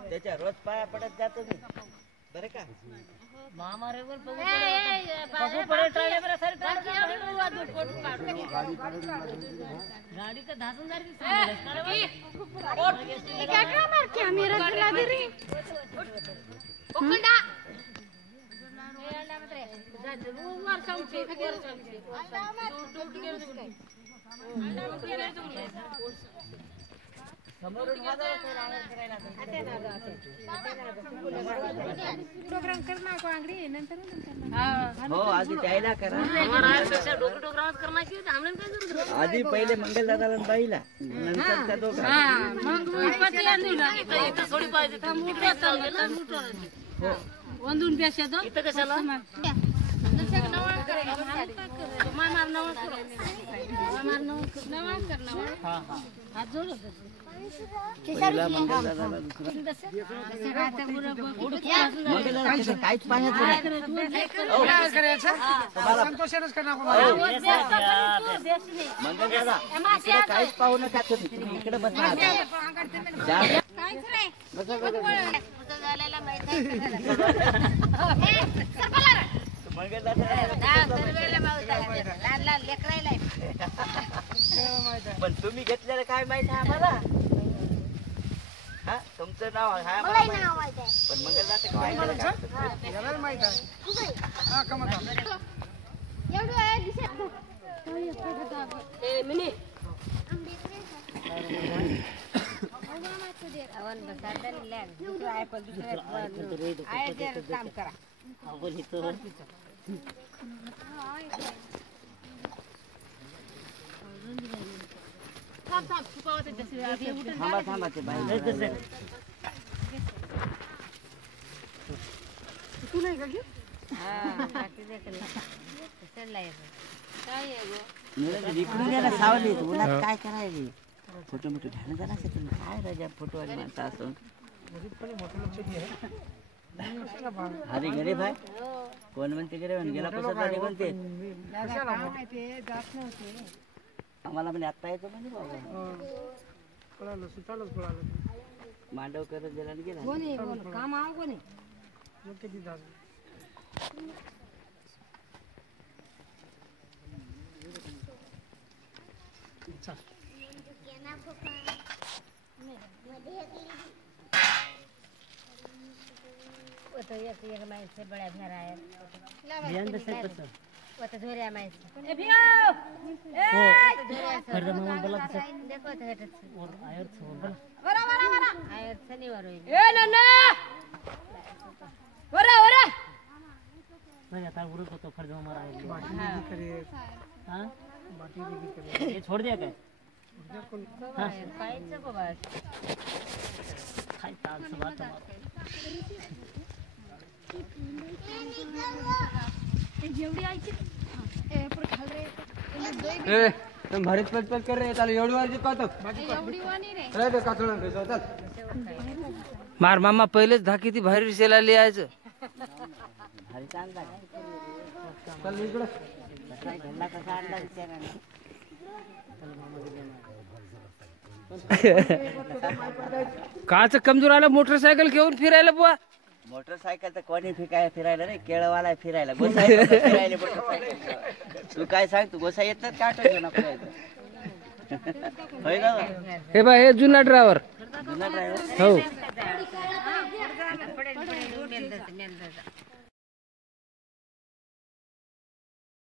त्याच्या रोज पाया पडत जातो मी बरं का गाड़ी का धासन प्रोग्राम करना को आंगडी नंतर हो आधी त्याला करा करना की हमने काय जरूर आधी पहिले मंगल दादाला बाईला नंतर त्या दोघा मग पती आणूला इथं सोडी पाहिजे हो वंदून पेक्षा तो इथं कशाला काहीच पाण्याचं काहीच पाहू नका तुम्ही इकडे बसा पण तुम्ही घेतलेलं काय माहिती आहे आम्हाला हा तुमचं नाव आहे पण मंगलदाते काय माहित आहे मिनी काम करा थांबा थांबा ते बाहेर तू नाही का घेऊ इकडून गेला सावली उन्हात काय करायची फोटो मोठे ध्यान जरा काय राजा फोटो वाली माणसं असून अरे गरीब आहे कोण म्हणते गरीब गेला कसं गाडी म्हणते आम्हाला म्हणजे आत्ता येतो म्हणजे मांडव करत गेला गेला काम आव कोणी तो एक माणसे बड्या घर आहे वत झोऱ्या माणसे ए भियो ए कर्ज मामा बोला कसं देखो ते हेट और आयर बोला वरा वरा वरा आयर शनिवार होईल ए नन्ना वरा वरा नाही आता उरत होतो कर्ज मामा आहे बाटी भी करे हां बाटी भी करे ये छोड़ दिया काय हां कायच को बस खाई ताल से बात जेवढी आयची ए पुढे खाल रे ए तुम भरीत पट कर रहे चल एवढी वार जिततो एवढी वाणी रे रे ते काचळून रे चल मार मामा पहिलेच धाकी ती भारी रिसेला लिहायचं भारी चांगला चल इकडे काय घडला कसा आणला विचाराने काच कमजोर आला मोटरसायकल घेऊन फिरायला बुवा मोटरसायकल तर कोणी फिरायला रे केळवाला फिरायला गोसाई फिरायला मोटरसायकल तू काय सांग तू गोसाई येतात का आठवण नको होय ना हे बा हे जुना ड्रायव्हर जुना ड्रायव्हर हो